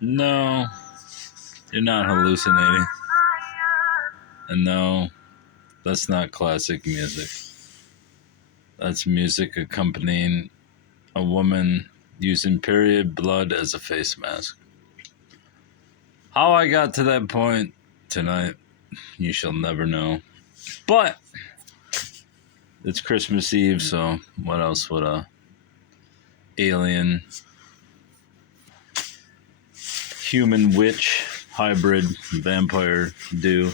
No, you're not hallucinating. And no, that's not classic music. That's music accompanying a woman using period blood as a face mask. How I got to that point tonight, you shall never know. But it's Christmas Eve, so what else would a alien human witch hybrid vampire do?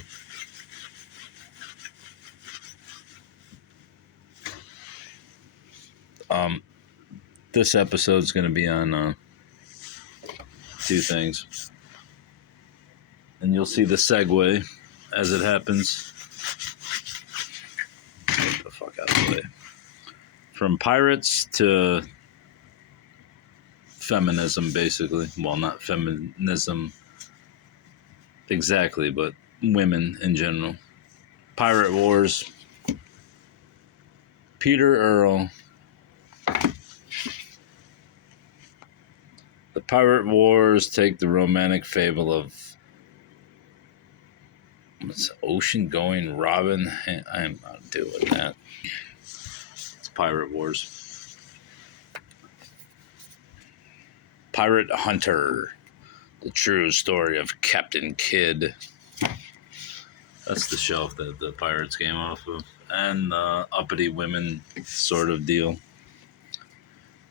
This episode's going to be on two things, and you'll see the segue as it happens. Get the fuck out of the way. From pirates to feminism, basically. Well, not feminism exactly, but women in general. Pirate Wars. Peter Earl. The Pirate Wars take the romantic fable of ocean-going Robin. I'm not doing that. It's Pirate Wars. Pirate Hunter. The true story of Captain Kidd. That's the shelf that the pirates came off of. And the uppity women sort of deal.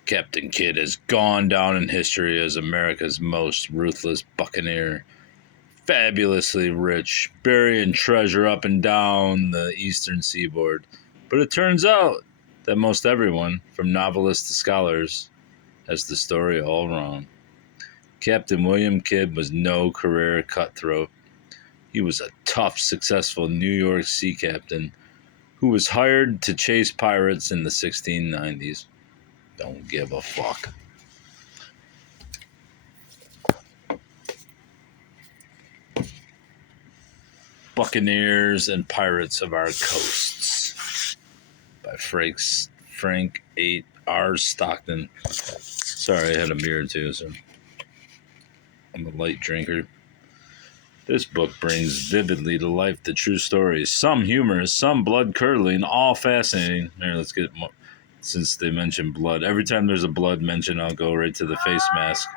Captain Kidd has gone down in history as America's most ruthless buccaneer. Fabulously rich, burying treasure up and down the eastern seaboard. But it turns out that most everyone, from novelists to scholars, has the story all wrong. Captain William Kidd was no career cutthroat. He was a tough, successful New York sea captain who was hired to chase pirates in the 1690s. Don't give a fuck. Buccaneers and Pirates of Our Coasts by Frank 8R. Stockton. Sorry, I had a beer too, so I'm a light drinker. This book brings vividly to life the true stories. Some humorous, some blood-curdling, all fascinating. Here, let's get more. Since they mentioned blood. Every time there's a blood mention, I'll go right to the face mask.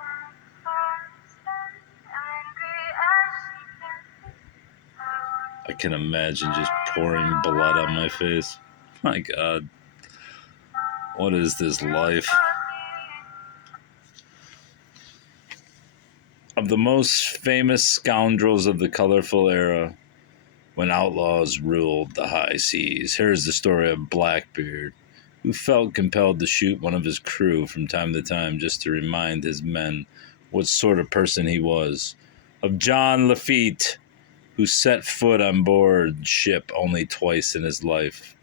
I can imagine just pouring blood on my face. My God. What is this life? Of the most famous scoundrels of the colorful era, when outlaws ruled the high seas, here's the story of Blackbeard, who felt compelled to shoot one of his crew from time to time just to remind his men what sort of person he was. Of John Lafitte, who set foot on board ship only twice in his life,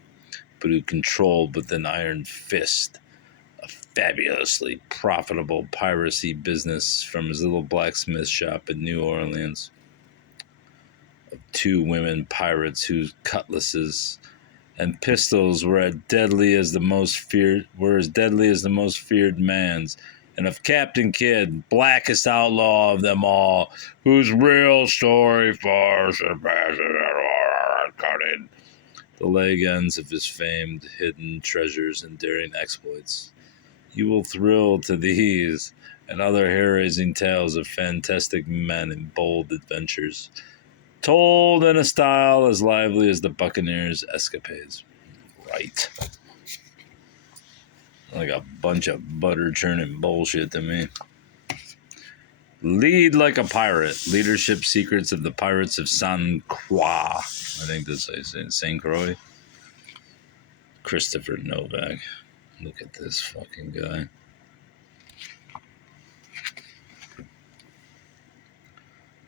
but who controlled with an iron fist a fabulously profitable piracy business from his little blacksmith shop in New Orleans. Of two women pirates whose cutlasses and pistols were as deadly as the most feared man's, and of Captain Kidd, blackest outlaw of them all, whose real story far surpasses cunning. The leg ends of his famed hidden treasures and daring exploits. You will thrill to these and other hair-raising tales of fantastic men and bold adventures, told in a style as lively as the Buccaneers' escapades. Right. Like a bunch of butter-churning bullshit to me. Lead like a pirate. Leadership secrets of the Pirates of St. Croix. I think that's how you say it. St. Croix. Christopher Novak. Look at this fucking guy.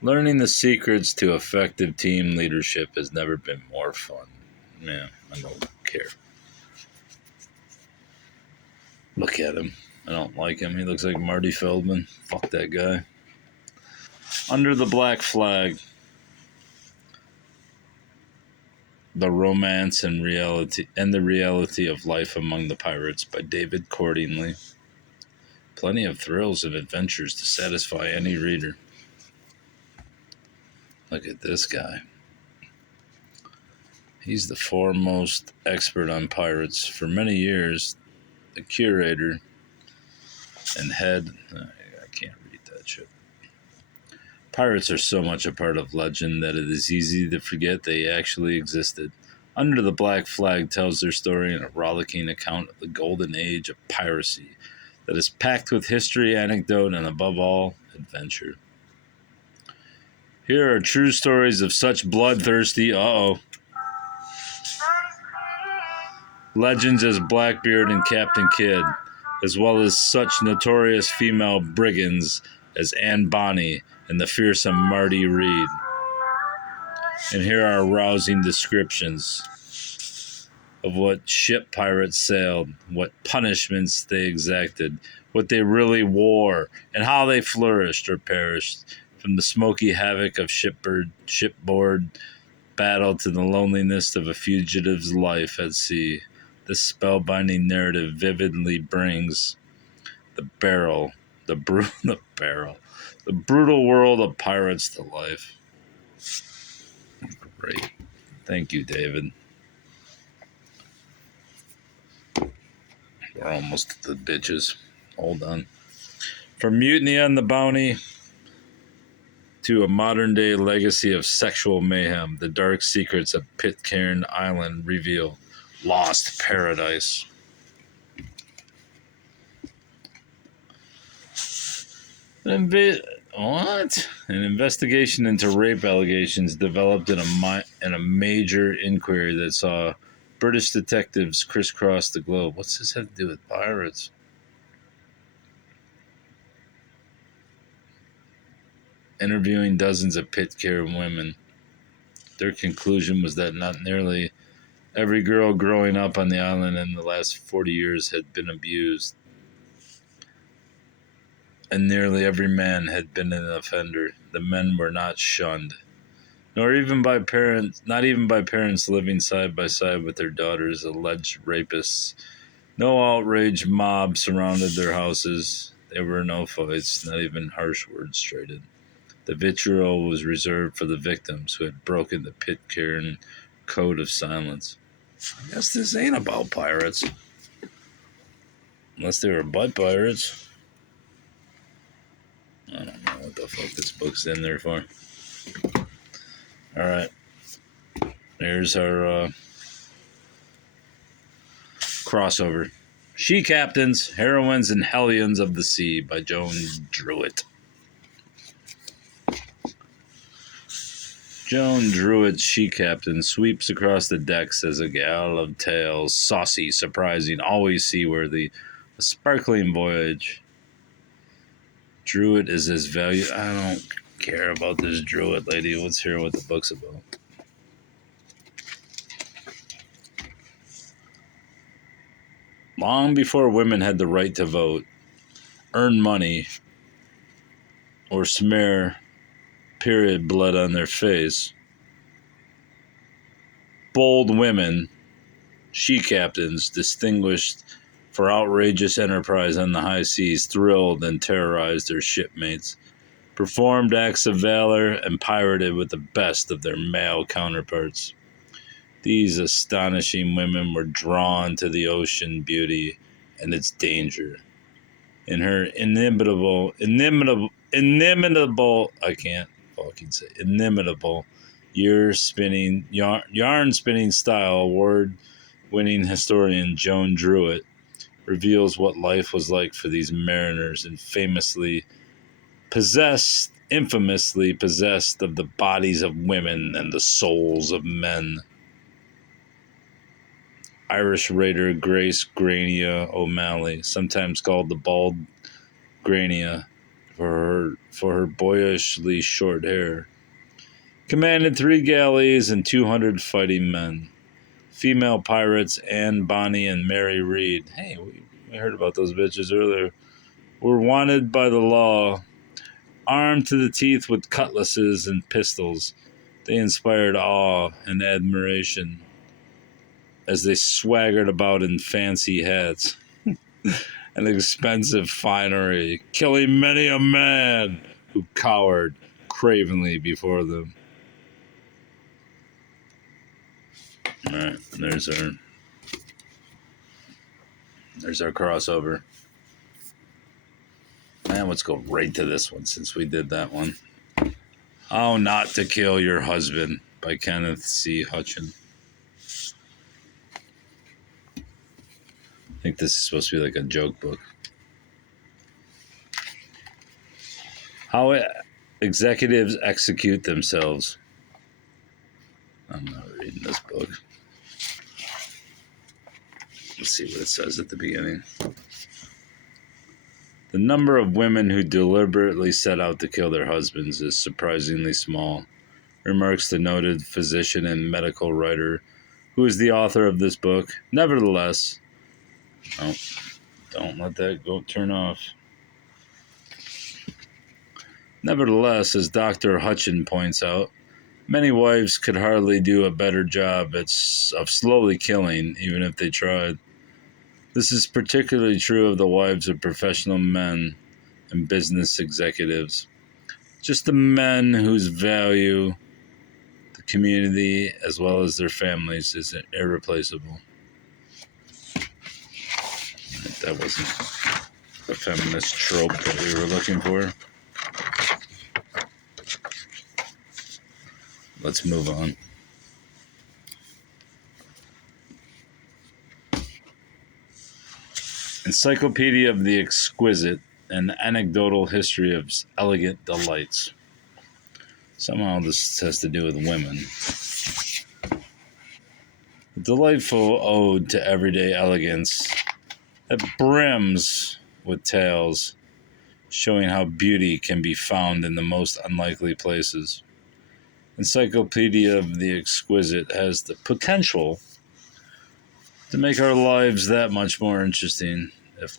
Learning the secrets to effective team leadership has never been more fun. Yeah, I don't care. Look at him. I don't like him. He looks like Marty Feldman. Fuck that guy. Under the Black Flag. The Romance and the Reality of Life Among the Pirates by David Cordingley. plenty of thrills and adventures to satisfy any reader. Look at this guy. He's the foremost expert on pirates. For many years, the curator and head... I can't read that shit. Pirates are so much a part of legend that it is easy to forget they actually existed. Under the Black Flag tells their story in a rollicking account of the golden age of piracy that is packed with history, anecdote, and above all, adventure. Here are true stories of such bloodthirsty, legends as Blackbeard and Captain Kidd, as well as such notorious female brigands as Anne Bonny and the fearsome Marty Reed. And here are rousing descriptions of what ship pirates sailed, what punishments they exacted, what they really wore, and how they flourished or perished, from the smoky havoc of shipboard battle to the loneliness of a fugitive's life at sea. This spellbinding narrative vividly brings the brutal world of pirates to life. Great. Thank you, David. We're almost at the bitches. Hold on. From Mutiny on the Bounty to a modern-day legacy of sexual mayhem, the dark secrets of Pitcairn Island reveal Lost Paradise. What? An investigation into rape allegations developed in a major inquiry that saw British detectives crisscross the globe. What's this have to do with pirates? Interviewing dozens of Pitcairn women. Their conclusion was that not nearly every girl growing up on the island in the last 40 years had been abused, and nearly every man had been an offender. The men were not shunned, not even by parents living side by side with their daughters, alleged rapists. No outraged mob surrounded their houses. There were no fights, not even harsh words traded. The vitriol was reserved for the victims who had broken the Pitcairn code of silence. I guess this ain't about pirates. Unless they were butt pirates. I don't know what the fuck this book's in there for. Alright. There's our crossover. She Captains, Heroines, and Hellions of the Sea by Joan Druitt. Joan Druitt's She Captain sweeps across the decks as a gal of tales, saucy, surprising, always seaworthy, a sparkling voyage. Druitt is as valued. I don't care about this Druitt lady. Let's hear what the book's about. Long before women had the right to vote, earn money, or smear period blood on their face, bold women, she captains, distinguished for outrageous enterprise on the high seas, thrilled and terrorized their shipmates, performed acts of valor, and pirated with the best of their male counterparts. These astonishing women were drawn to the ocean beauty and its danger. In her inimitable, yarn spinning style, award-winning historian Joan Druitt reveals what life was like for these mariners and infamously possessed of the bodies of women and the souls of men. Irish raider Grace Grania O'Malley, sometimes called the Bald Grania for her boyishly short hair, commanded 3 galleys and 200 fighting men. Female pirates Anne Bonny and Mary Reed, hey, we heard about those bitches earlier, were wanted by the law. Armed to the teeth with cutlasses and pistols, they inspired awe and admiration as they swaggered about in fancy hats. and expensive finery, killing many a man who cowered cravenly before them. All right, there's our crossover. Man, let's go right to this one since we did that one. How Not to Kill Your Husband by Kenneth C. Hutchin. I think this is supposed to be like a joke book. How executives execute themselves. I'm not reading this book. Let's see what it says at the beginning. The number of women who deliberately set out to kill their husbands is surprisingly small, remarks the noted physician and medical writer who is the author of this book. Nevertheless, don't let that go turn off. Nevertheless, as Dr. Hutchin points out, many wives could hardly do a better job of slowly killing, even if they tried. This is particularly true of the wives of professional men and business executives. Just the men whose value the community as well as their families is irreplaceable. That wasn't the feminist trope that we were looking for. Let's move on. Encyclopedia of the Exquisite, an anecdotal history of elegant delights. Somehow this has to do with women. A delightful ode to everyday elegance that brims with tales showing how beauty can be found in the most unlikely places. Encyclopedia of the Exquisite has the potential to make our lives that much more interesting if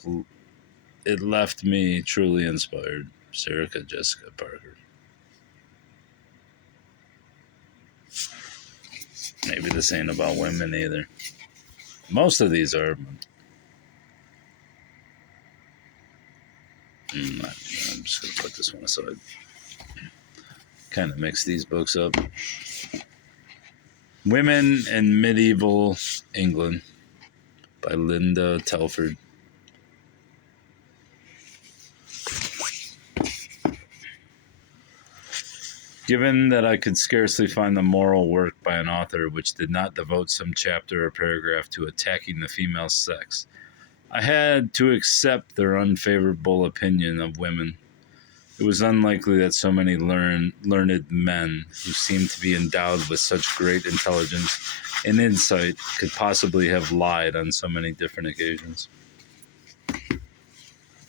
it left me truly inspired. Sarah Jessica Parker. Maybe this ain't about women either. Most of these are. I'm just going to put this one aside. Kind of mix these books up. Women in Medieval England by Linda Telford. Given that I could scarcely find the moral work by an author which did not devote some chapter or paragraph to attacking the female sex, I had to accept their unfavorable opinion of women. It was unlikely that so many learned men who seemed to be endowed with such great intelligence and insight could possibly have lied on so many different occasions.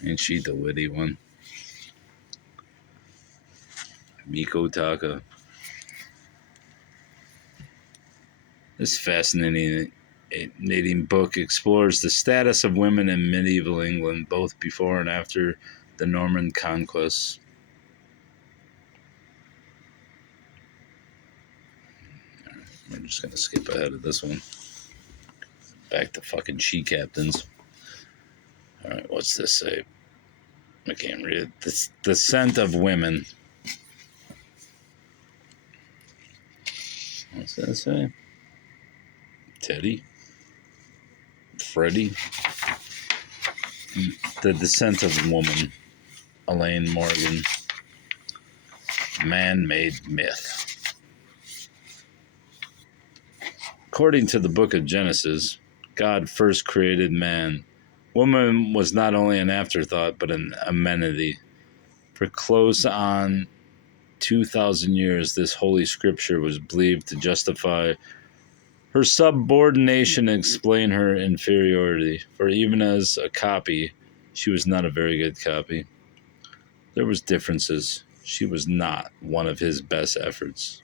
Ain't she the witty one? Miko Taka. This fascinating book explores the status of women in medieval England, both before and after the Norman conquest. We're just going to skip ahead of this one. Back to fucking she captains. Alright, what's this say? I can't read it. The Scent of Women. What's that say? Teddy? Freddie? The Descent of Woman. Elaine Morgan. Man-made myth. According to the book of Genesis, God first created man. Woman was not only an afterthought, but an amenity. For close on 2,000 years, this holy scripture was believed to justify her subordination and explain her inferiority. For even as a copy, she was not a very good copy. There was differences. She was not one of his best efforts.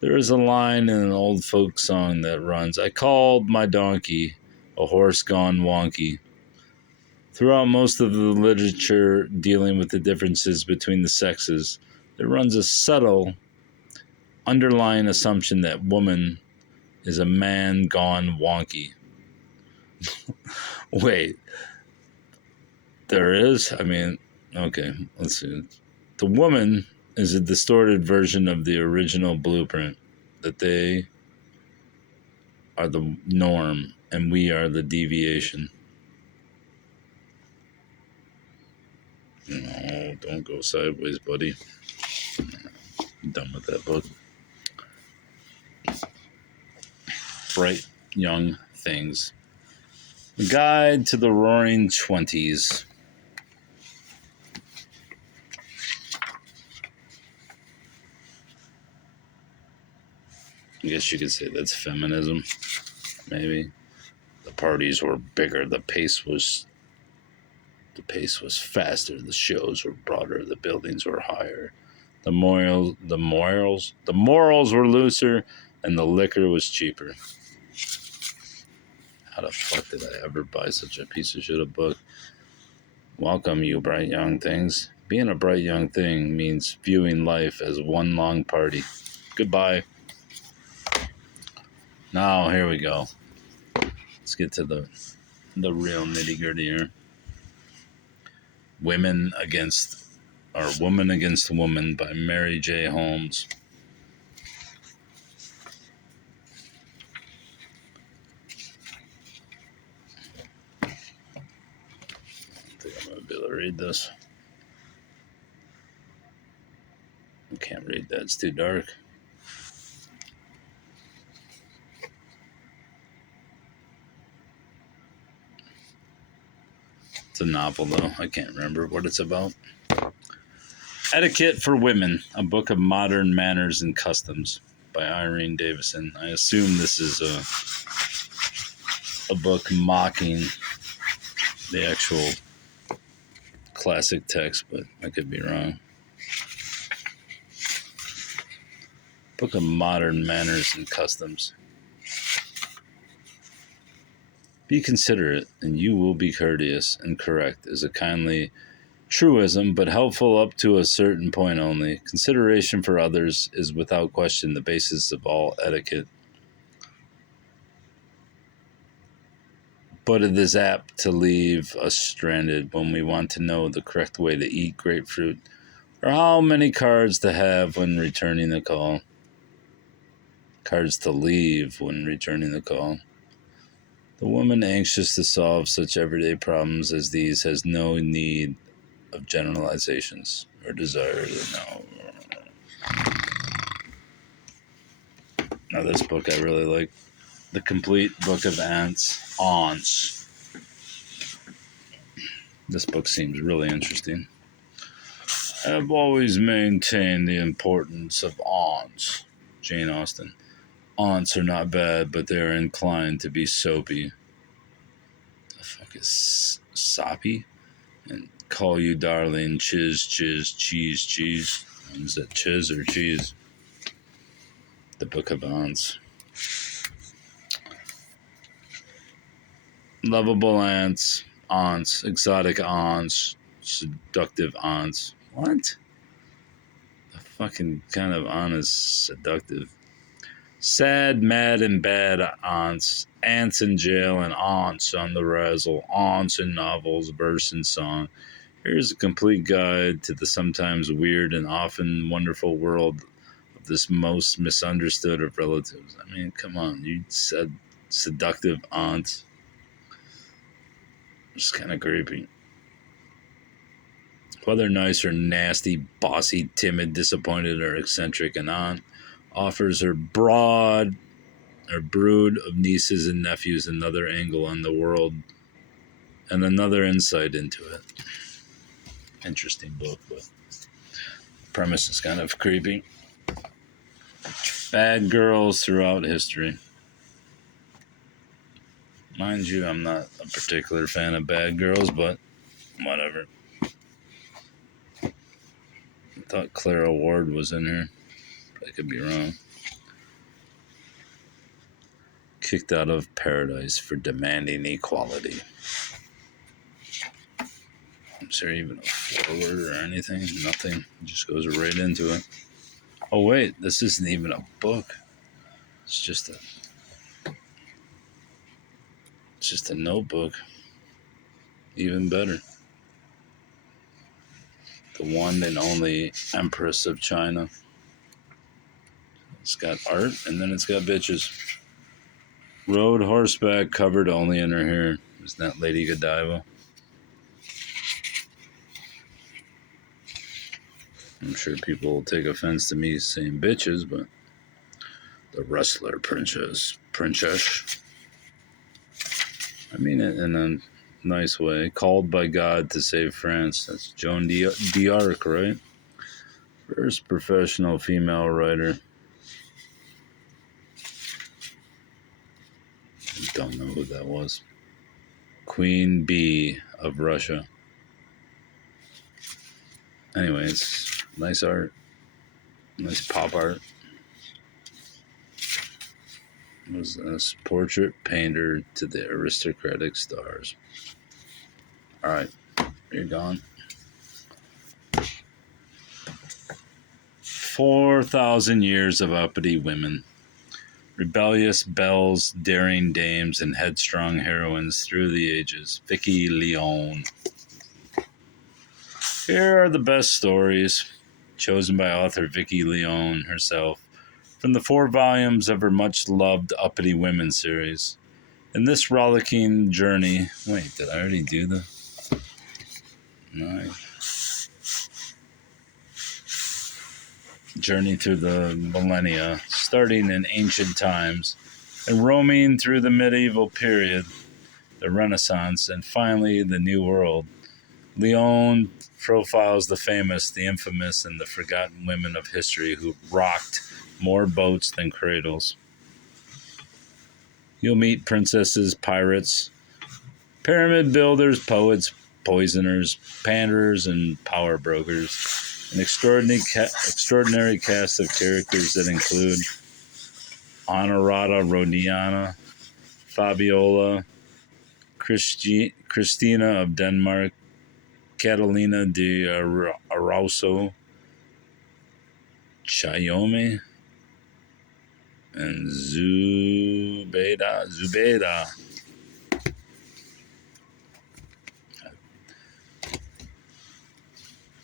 There is a line in an old folk song that runs, I called my donkey a horse gone wonky. Throughout most of the literature dealing with the differences between the sexes, there runs a subtle underlying assumption that woman is a man gone wonky. Wait, There is. I mean, okay, let's see. The woman is a distorted version of the original blueprint, that they are the norm and we are the deviation. No, don't go sideways, buddy. I'm done with that book. Bright Young Things. The Guide to the Roaring Twenties. I guess you could say that's feminism, maybe. The parties were bigger, the pace was faster, the shows were broader, the buildings were higher. The morals were looser, and the liquor was cheaper. How the fuck did I ever buy such a piece of shit of book? Welcome, you bright young things. Being a bright young thing means viewing life as one long party. Goodbye. Now, here we go. Let's get to the real nitty gritty here. Woman Against Woman by Mary J. Holmes. I think I'm going to be able to read this. I can't read that, it's too dark. It's a novel, though. I can't remember what it's about. Etiquette for Women, a book of modern manners and customs by Irene Davison. I assume this is a book mocking the actual classic text, but I could be wrong. Book of Modern Manners and Customs. Be considerate, and you will be courteous, and correct is a kindly truism, but helpful up to a certain point only. Consideration for others is without question the basis of all etiquette. But it is apt to leave us stranded when we want to know the correct way to eat grapefruit, or how many cards to have when returning the call. Cards to leave when returning the call. The woman anxious to solve such everyday problems as these has no need of generalizations or desire to know. Now, this book I really like. The Complete Book of Aunts. This book seems really interesting. I've always maintained the importance of aunts. Jane Austen. Aunts are not bad, but they are inclined to be soapy. The fuck is soppy? And call you darling, chiz, cheese. Is that chiz or cheese? The Book of Aunts. Lovable aunts, exotic aunts, seductive aunts. What? The fucking kind of aunt is seductive? Sad, mad, and bad aunts in jail and aunts on the razzle, aunts in novels, verse and song. Here's a complete guide to the sometimes weird and often wonderful world of this most misunderstood of relatives. I mean, come on, you said seductive aunts. It's kind of creepy. Whether nice or nasty, bossy, timid, disappointed, or eccentric, an aunt offers her brood of nieces and nephews another angle on the world and another insight into it. Interesting book, but the premise is kind of creepy. Bad girls throughout history. Mind you, I'm not a particular fan of bad girls, but whatever. I thought Clara Ward was in here. I could be wrong. Kicked out of paradise for demanding equality. Is there even a foreword or anything? Nothing. It just goes right into it. Oh wait, this isn't even a book. It's just a notebook. Even better. The one and only Empress of China. It's got art, and then it's got bitches. Rode horseback, covered only in her hair. Isn't that Lady Godiva? I'm sure people will take offense to me saying bitches, but the wrestler princess. I mean it in a nice way. Called by God to save France. That's Joan d'Arc, right? First professional female writer. I don't know who that was. Queen Bee of Russia. Anyways, nice art. Nice pop art. Was this portrait painter to the aristocratic stars. Alright, you're gone. 4,000 years of uppity women. Rebellious belles, daring dames, and headstrong heroines through the ages. Vicky Leone. Here are the best stories, chosen by author Vicky Leone herself, from the 4 volumes of her much-loved Uppity Women series. In this rollicking journey... Wait, did I already do the... No. Journey through the millennia, starting in ancient times, and roaming through the medieval period, the Renaissance, and finally the New World. Leone profiles the famous, the infamous, and the forgotten women of history who rocked more boats than cradles. You'll meet princesses, pirates, pyramid builders, poets, poisoners, panderers, and power brokers. An extraordinary cast of characters that include Honorata Rodiana, Fabiola, Christina of Denmark, Catalina de Arauso, Chayome, and Zubeda.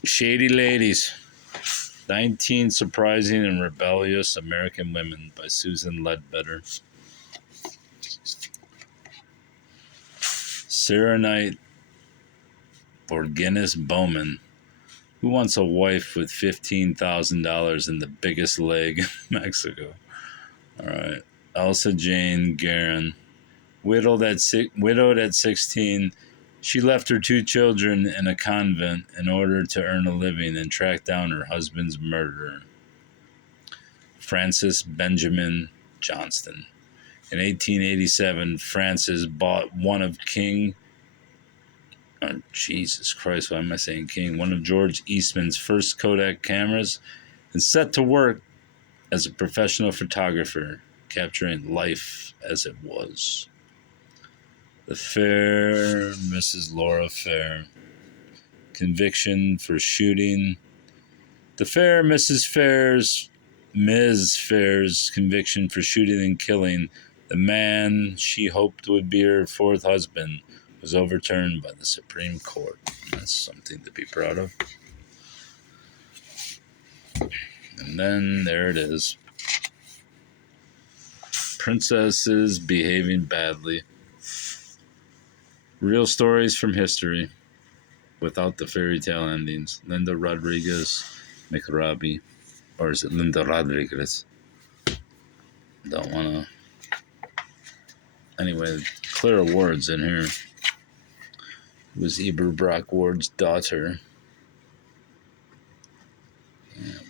Shady Ladies. 19 Surprising and Rebellious American Women by Susan Ledbetter. Sarah Knight Borgenis Bowman. Who wants a wife with $15,000 and the biggest leg in Mexico? All right. Elsa Jane Guerin. Widowed at 16, she left her 2 children in a convent in order to earn a living and track down her husband's murderer. Francis Benjamin Johnston. In 1887, Francis bought one of one of George Eastman's first Kodak cameras and set to work as a professional photographer, capturing life as it was. The Fair Mrs. Laura Fair. Conviction for shooting. The Fair Ms. Fair's conviction for shooting and killing the man she hoped would be her 4th husband was overturned by the Supreme Court. That's something to be proud of. And then there it is. Princesses behaving badly. Real stories from history without the fairy tale endings. Linda Rodriguez McRobbie. Or is it Linda Rodriguez? Don't want to... Anyway, Clara Ward's in here. It was Eber Ward's daughter.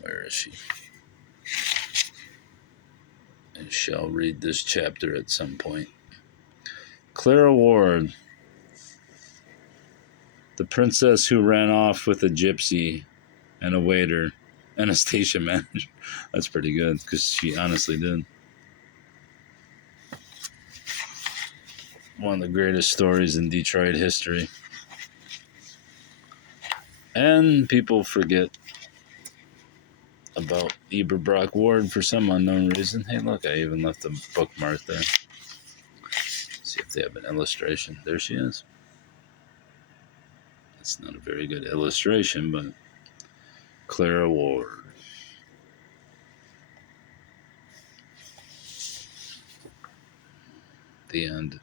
Where is she? I shall read this chapter at some point. Clara Ward. The princess who ran off with a gypsy and a waiter and a station manager. That's pretty good, because she honestly did. One of the greatest stories in Detroit history. And people forget about Eber Ward for some unknown reason. Hey, look, I even left a bookmark there. See if they have an illustration. There she is. It's not a very good illustration, but Clara Ward. The end.